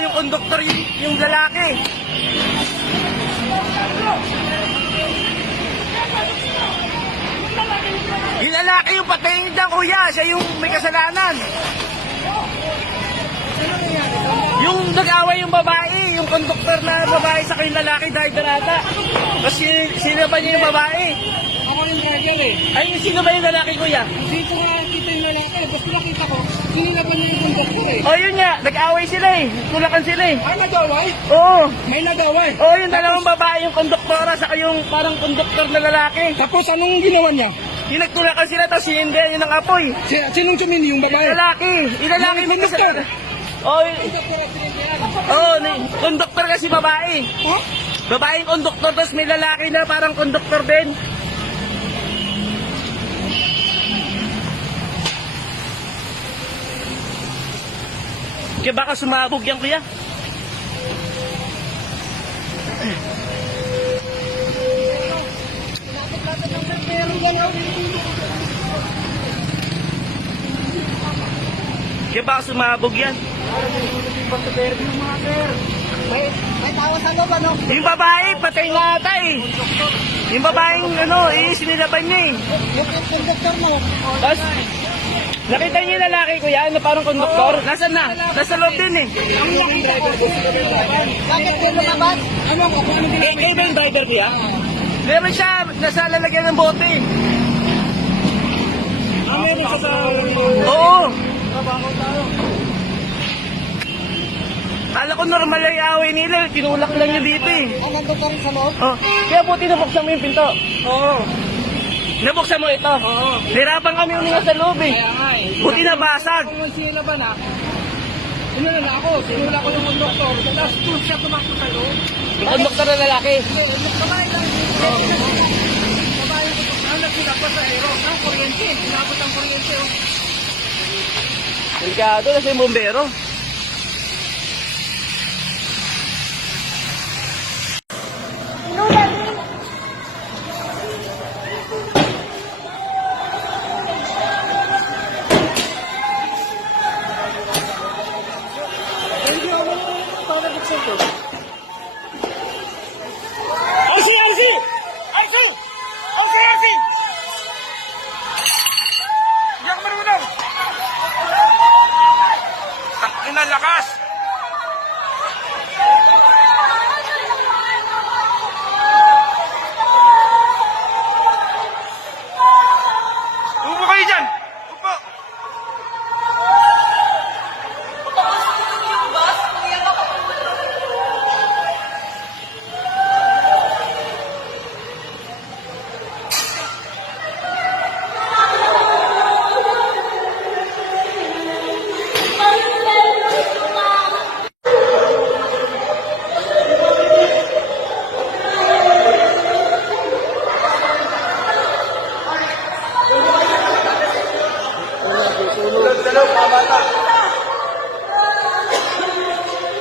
yung konduktor yung lalaki. Yung lalaki yung patayin dyan, kuya. Siya yung may kasalanan. Yung nag-away yung babae, yung konduktor na babae sa kayong lalaki, driver ata. Tapos sino ba niya yung babae? Ako yung driver eh. Ay, sino ba yung lalaki, kuya? Hindi ko nga kita yung lalaki. Basta nakita ko, sinilaban niya yung konduktor eh. Oh, yun nga. Nag-away sila eh. Tulakan sila eh. Ay, nagaway? Oo. May nagaway. Oo, yung dalawang babae, yung konduktora, saka yung parang konduktor na lalaki. Tapos anong ginawa niya? Yung nagtulakan sila, tapos sinindi yun ng apoy. Sinong sumindi yung babae? Lalaki. Yung lalaki Yung may konduktor. kasalanan. Oo, konduktor kasi babae. Huh? Babaeng konduktor, tapos may lalaki na parang konduktor din. Kaya baka sumabog yan, kuya. Kaya baka sumabog yan. May tawa sa loob ano? Yung babae, patay nga ata eh. Yung babaeng sinilaban niya eh. Yung konduktor mo. Tapos, nakita niyo yung lalaki, kuya, na parang konduktor? Nasaan na? Nasa loob din eh. Ang nakita ko. Bakit din lumabas? Ano ko? Ano din? Kayo ba yung driver, kuya? Meron siya, nasa lalagyan ng bote. Meron siya sa... Oo. Trabaho tayo. Kala ko normal yung away nila, tinulak lang niya dito eh. Nandun ka rin sa loob? Oh, kaya buti nabuksan mo yung pinto. Oo. Nabuksan mo ito. Oo. Nahirapan kami uminga sa loob eh. Kaya nga eh. Buti nabasag. Kung may sinilaban na, sinula ako. Sinula ko yung konduktor. Tapos doon siya tumakbo sa loob. Yung konduktor na lalaki. Hindi, babae lang. Babae ko ito. Ang nagsilabas sa aero. Ang kuryente. Sinabot ang kuryente. Delikado na siya yung bombero. Lakas! Upo kayo dyan! Upo!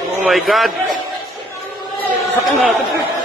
Oh my God! Sakit natin.